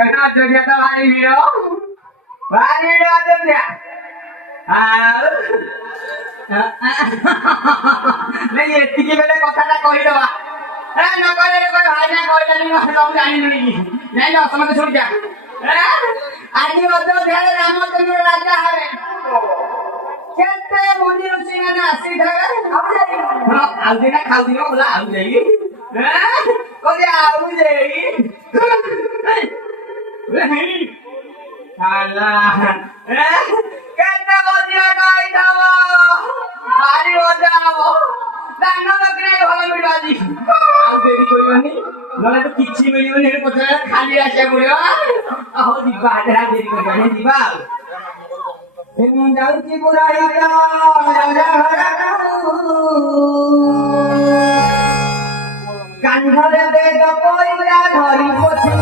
Kena dia tak hari video ada dia. नहीं एति के बेले कथाटा कहि दबा ए न कहले कोइ भाई ना कहले नि हम जानि नि नहीं ना समझ छोड़ जा आज बतो ध्यान रामचंद्र राजा हवे केते मुनि ऋषि माने आसी थवे आउ दिना खाउ दिनो बोला आउ जाई कोजे आउ जाई Allah kata bodiya kai tamo bari bodamo dano bakre bhalo bidaji au deri koibani nole to kichi milibani he pochara khali asya poribo aho diba adra deri koibani diba em jauchi purai ta raja kanhare bed poira dhari pothi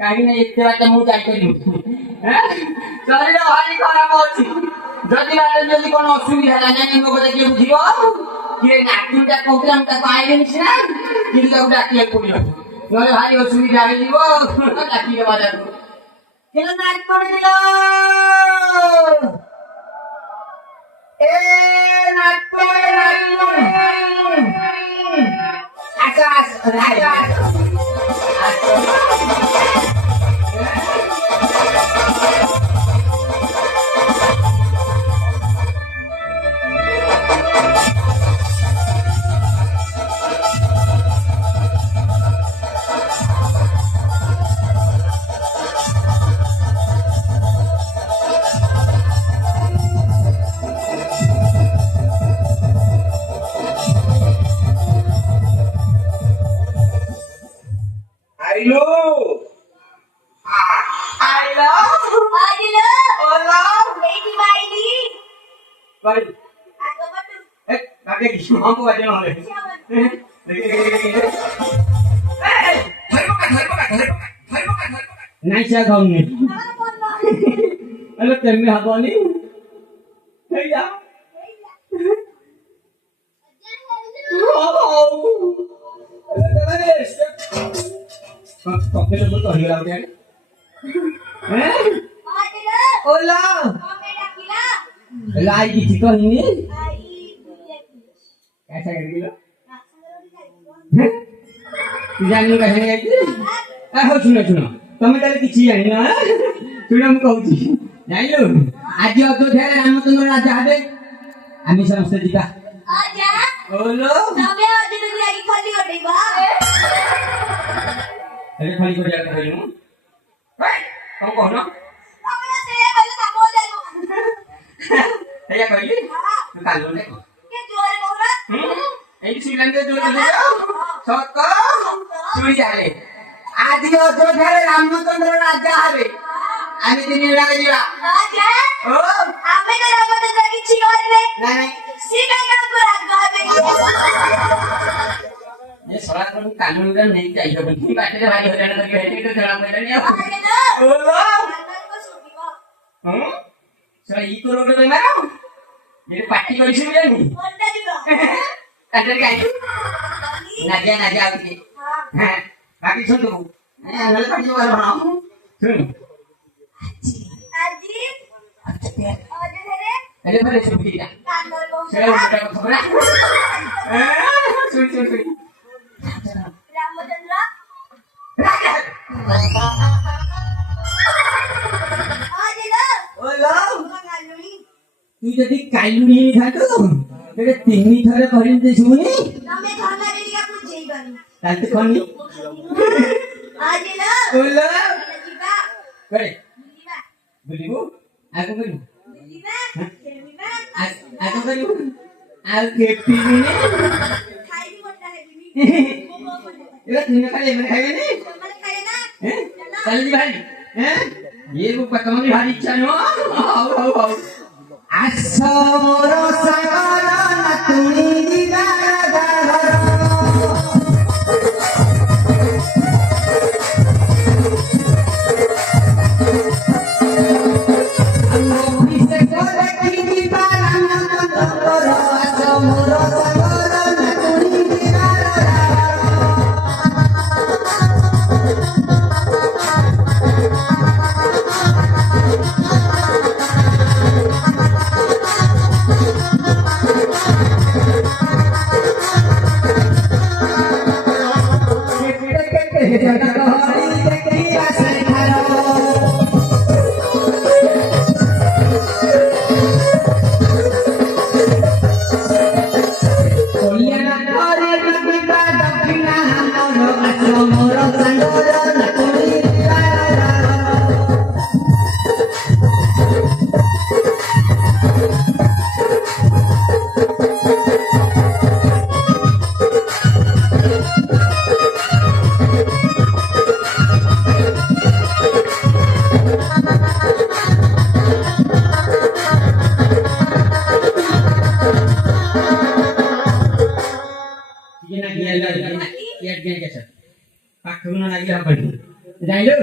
कहीं नहीं इतने बात मुझे जाके नहीं चलिए ना भाई खाना बहुत जल्दी बात जल्दी कौन असुविधा है जाने को बता के बुझियो कि नाटक का प्रोग्राम का आइले नहीं ना कि तो डाकिए पुलियो नले भाई असुविधा है जीवो डाकिए बाजार केला नाटक कर दिलो ए नाटू अच्छा Ailo. Ailo. Adilo. Hola. Lady Miley. Bye. Ako ba to? Kakek gimana aku aja noleh. Siapa? Nice ya kamu nih. Ano po ba? Halo temme apa nih? Iya. Oh. Kok kita betul hilang dia? Adilo. Hola. Okay na kila. Lagi dito ini? Ay, buyak. कैसा कर दिया? Nakasalo din kayo. ଜାଣିନୁ କାହିଁ ଯାଇକି ହଉ ଶୁଣ ତମେ ତାହେଲେ କିଛି ଜାଣିନ ଶୁଣ ମୁଁ କହୁଛି ଜାଣିଲୁ ଆଜି ଅଯୋଧ୍ୟାରେ ରାମଚନ୍ଦ୍ର ରାଜା ହେବେ ଆମେ ସମସ୍ତେ ଯିବା Aja. ଓଲୋ Sabi Adilo lagi khali gode ba? ଏବେ ଖାଲି କରିବାକୁ କହିଲୁ କଣ କହୁନ Sabi na sila pala sa mo dalo. ଏଇଆ କହିଲି ତୁ କାଲୁ ଦେଖ Ke jual mo na? ଏଇ ଶ୍ରୀଲଙ୍କା ସତ ଶୁଣି ଚାଲେ ଆଜି ଅଯୋଧ୍ୟାରେ ରାମଚନ୍ଦ୍ର ରାଜା ହେବେ ଆମେ ତିନି ଜଣ ଯିବା Aja. ଓ Ame na naman na lagi chigore. ନାଇଁ ନାଇଁ Sika ka ko ragabe. ये सलाह तो कानून का नहीं चाहिए बंदी बातें भारी हो जाने लगी है तो जरा मेरा नहीं Adilo. बोलो Ano ko subi ko? हम सर ये तो रोड पे मारो मेरे पार्टी को इशू नहीं Wala dito. अंदर का नाजिया नाजिया आती Ha. है बाकी सुन तू नल पार्टी वाला बनाओ सुन Aji. अच्छा तेरे Aja dere. अरे बड़े सुन दिया Kanol ko चलो sa. बेटा खबर सुन सुन सुन Ramachandra. Adilo. बोलो Mangaluni. तू यदि कालुनी खातो तेरे तीन थरे करिन दे सुनी Name khana रे का पूछे गनी. ताते कोनी Adilo. बोलो Jiba. करे Jiba. बुलिबू आगो करू Jiba. Jiba. आगो करू आग केपी ने Khai di mota hai bibi. Mo mo mo. ये तीन खाले मैंने खाए नहीं Mana kaya na? हैं चल जी भाई हैं ये वो पकाने भारी इच्छा नो आओ आओ आओ आसोरो सागर न तुनी दिगार दार जाइलो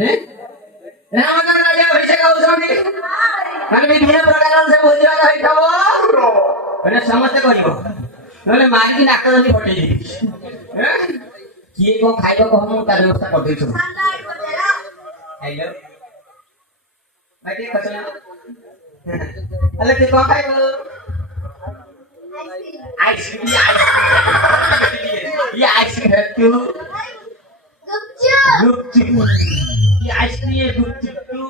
हैं रामचंद्र राजा अभिषेक होउछनी खाली विभिन्न प्रकार से भोजन होइथबो ମାନେ ସମସ୍ତେ କରିବ ନହେଲେ ମାରିକି ନାକ ଯଦି ପଠେଇ ଦେବି କିଏ କଣ ଖାଇବ କହ ମୁଁ ତା ବ୍ୟବସ୍ଥା କରିଦେଇଛୁ Sandal ko dala. ଖାଇଲ ଭାଇ ଟିକେ ଖର୍ଚ୍ଚ ନା ହେଲେ ତୁ କଣ ଖାଇବୁ आइसक्रीम आइसक्रीम ये आइसक्रीम है तू गुपचुप गुपचुप ये आइसक्रीम है गुपचुप तू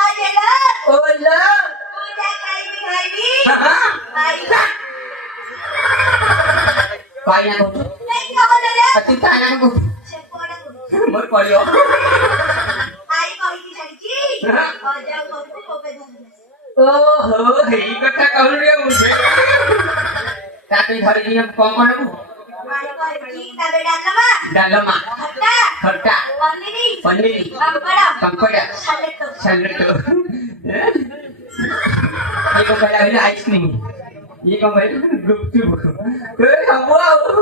अरे लो ओ लो पूजा खाई हाँ आई कोई ना को नहीं कहो रे तू ताना को चेपोड़ा को मोर पड़ियो आई कही की छड़की हाँ। और जाओ को कोपे धर ओहो हेई कथा कहलु रे मुझे ताते धरि दिन कम बनबू आई कही की तबे डालमा डालमा खट्टा खट्टा पनीर पनीर पापड़ा पापड़ा सलेटो सैलेड ये को पहला है आइसक्रीम ये को पहला गुपचुप तो खाबो तो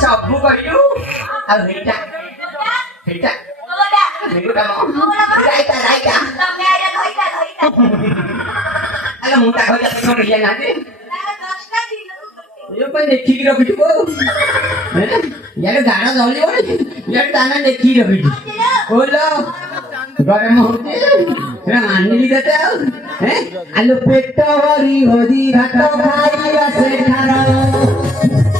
सबु करियो आ हेटा हेटा ओडा हेटा राइता राइता तमे आया धइता धइता अरे मुटा खइया तो कहिया ना दे तारा 10 टा दिन यो पण देखी की रखिबो यार गाना जलिबो यार दाना देखी रखिबो बोलो गरम होते रे मानली देते हैं आलू पेट भरी होदी भात खाई आसे खारो